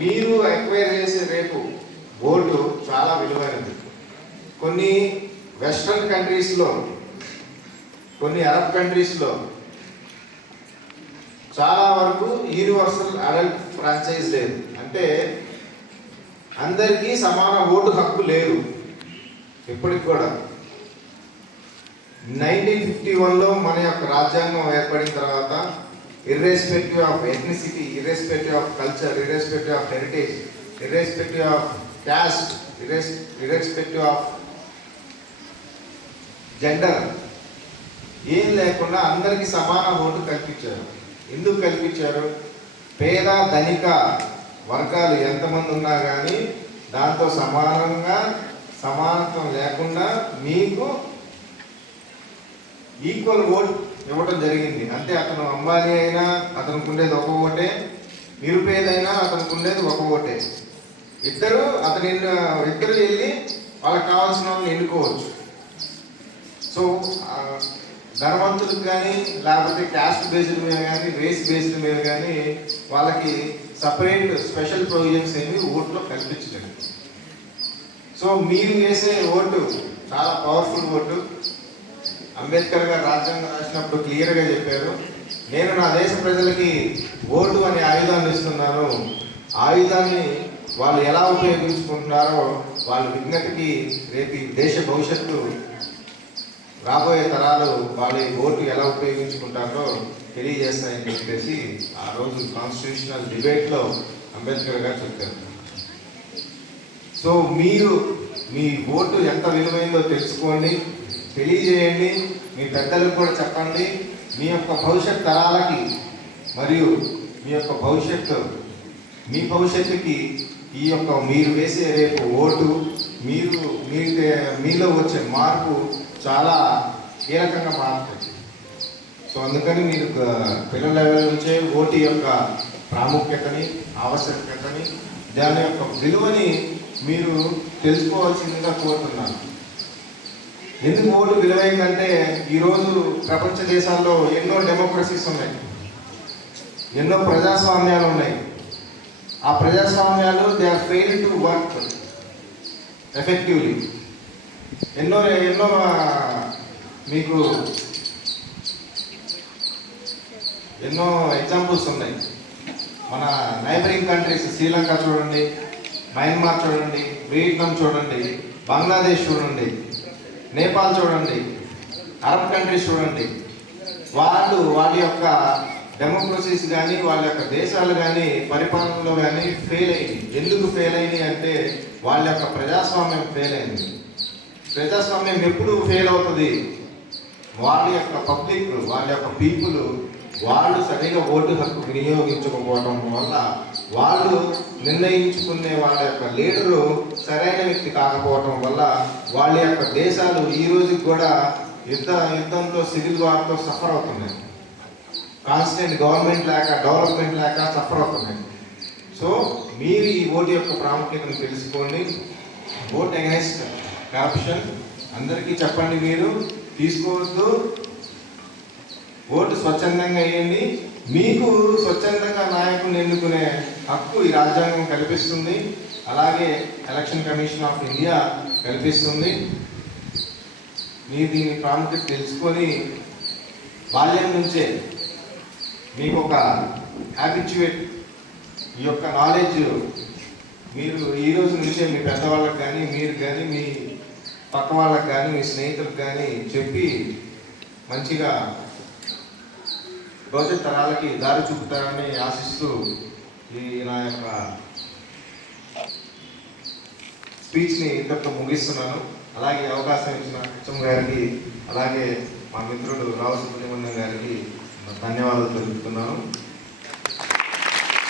మీరు ఎక్వైర్ చేసే రేపు ఓటు చాలా విలువైనది. కొన్ని వెస్ట్రన్ కంట్రీస్లో కొన్ని అరబ్ కంట్రీస్లో చాలా వరకు యూనివర్సల్ అడల్ట్ ఫ్రాంచైజ్ లేదు. అంటే అందరికీ సమాన ఓటు హక్కు లేదు ఇప్పటికి కూడా. నైన్టీన్ ఫిఫ్టీ వన్లో మన యొక్క రాజ్యాంగం ఏర్పడిన తర్వాత irrespective of ethnicity irrespective of culture irrespective of heritage irrespective of caste irres irrespective of gender ఏం లేకుండా అందరికీ సమాన ఓటు కల్పించారు. ఎందుకు కల్పించారు? పేద ధనిక వర్గాలు ఎంతమంది ఉన్నా కానీ దాంతో సమానంగా సమానత్వం లేకుండా మీకు ఈక్వల్ ఓట్ ఇవ్వడం జరిగింది. అంటే అతను అంబానీ అయినా అతనికి ఉండేది ఒక ఓటే నిరుపేదైనా అతనికి ఉండేది ఒక ఓటే. ఇద్దరు అతని ఇద్దరు వెళ్ళి వాళ్ళకి కావాల్సిన వాళ్ళని ఎన్నుకోవచ్చు. సో ధనవంతులకు కానీ లేకపోతే క్యాస్ట్ బేస్డ్ మీద కానీ రేస్ బేస్డ్ మీద కానీ వాళ్ళకి సపరేట్ స్పెషల్ ప్రొవిజన్స్ ఏమి ఓట్లో కల్పించలేదు సో మీరు వేసే ఓటు చాలా పవర్ఫుల్ ఓటు. అంబేద్కర్ గారు రాజ్యాంగం రాసినప్పుడు క్లియర్గా చెప్పారు. నేను నా దేశ ప్రజలకి ఓటు అనే ఆయుధాన్ని ఇస్తున్నాను. ఆయుధాన్ని వాళ్ళు ఎలా ఉపయోగించుకుంటున్నారో వాళ్ళ విజ్ఞతకి రేపు దేశ భవిష్యత్తు రాబోయే తరాలు వాళ్ళ ఓటు ఎలా ఉపయోగించుకుంటారో తెలియజేస్తాయని చెప్పేసి ఆ రోజు కాన్స్టిట్యూషనల్ డిబేట్లో అంబేద్కర్ గారు చెప్పారు. సో మీరు మీ ఓటు ఎంత విలువైందో తెలుసుకోండి. తెలియజేయండి మీ పెద్దలకు కూడా చెప్పండి మీ యొక్క భవిష్యత్ తరాలకి మరియు మీ యొక్క భవిష్యత్తు మీ భవిష్యత్తుకి ఈ యొక్క మీరు వేసే రేపు ఓటు మీరు మీ మీలో వచ్చే మార్పు చాలా కీలకంగా మారుతుంది. సో అందుకని మీరు పిల్లల లెవెల్ నుంచే ఓటు యొక్క ప్రాముఖ్యతని ఆవశ్యకతని దాని యొక్క విలువని మీరు తెలుసుకోవాల్సిందిగా కోరుతున్నాను. ఎందుకు ఓటు విలువైందంటే ఈరోజు ప్రపంచ దేశాల్లో ఎన్నో డెమోక్రసీస్ ఉన్నాయి. ఎన్నో ప్రజాస్వామ్యాలు ఉన్నాయి. ఆ ప్రజాస్వామ్యాలు they are fail to work effectively ఎన్నో ఎన్నో మీకు ఎన్నో ఎగ్జాంపుల్స్ ఉన్నాయి. మన నైబరింగ్ కంట్రీస్ శ్రీలంక చూడండి మయన్మార్ చూడండి వియట్నాం చూడండి బంగ్లాదేశ్ చూడండి. నేపాల్ చూడండి అరబ్ కంట్రీస్ చూడండి. వాళ్ళు వాళ్ళ యొక్క డెమోక్రసీస్ కానీ వాళ్ళ యొక్క దేశాలు కానీ పరిపాలనలో కానీ ఫెయిల్ అయింది ఎందుకు ఫెయిల్ అయింది అంటే వాళ్ళ యొక్క ప్రజాస్వామ్యం ఫెయిల్ అయింది. ప్రజాస్వామ్యం ఎప్పుడు ఫెయిల్ అవుతుంది? వాళ్ళ యొక్క పబ్లిక్ వాళ్ళ యొక్క పీపుల్ వాళ్ళు సరిగా ఓటు హక్కు వినియోగించకపోవడం వల్ల వాళ్ళు నిర్ణయించుకునే వాళ్ళ యొక్క లీడరు సరైన వ్యక్తి కాకపోవటం వల్ల వాళ్ళ యొక్క దేశాలు ఈ రోజుకి కూడా యుద్ధ యుద్ధంతో సివిల్ వార్తో సఫర్ అవుతున్నాయి. కాన్స్టెంట్ గవర్నమెంట్ లేక డెవలప్మెంట్ లేక సఫర్ అవుతున్నాయి. సో మీరు ఈ ఓటు యొక్క ప్రాముఖ్యతను తెలుసుకోండి. Vote against corruption. అందరికీ చెప్పండి మీరు తీసుకోవద్దు. ఓటు స్వచ్ఛందంగా వేయండి. మీకు స్వచ్ఛందంగా నాయకుని ఎన్నుకునే హక్కు ఈ రాజ్యాంగం కల్పిస్తుంది. అలాగే ఎలక్షన్ కమిషన్ ఆఫ్ ఇండియా కల్పిస్తుంది. మీరు దీని ప్రాముఖ్యత తెలుసుకొని బాల్యం నుంచే మీకు ఒక హ్యాబిచ్యుయేట్ ఈ యొక్క నాలెడ్జ్ మీరు ఈ రోజు నుంచే మీ పెద్దవాళ్ళకి కానీ మీరు కానీ మీ పక్క వాళ్ళకి కానీ మీ స్నేహితులకు కానీ చెప్పి మంచిగా భవిష్యత్ తరాలకి దారి చూపుతారని ఆశిస్తూ ఈ నా యొక్క స్పీచ్ని ఇంతటితో ముగిస్తున్నాను. అలాగే అవకాశం ఇచ్చిన హెచ్ఎం గారికి అలాగే మా మిత్రుడు రావు సుబ్రహ్మణ్యం గారికి ధన్యవాదాలు తెలుపుతున్నాను.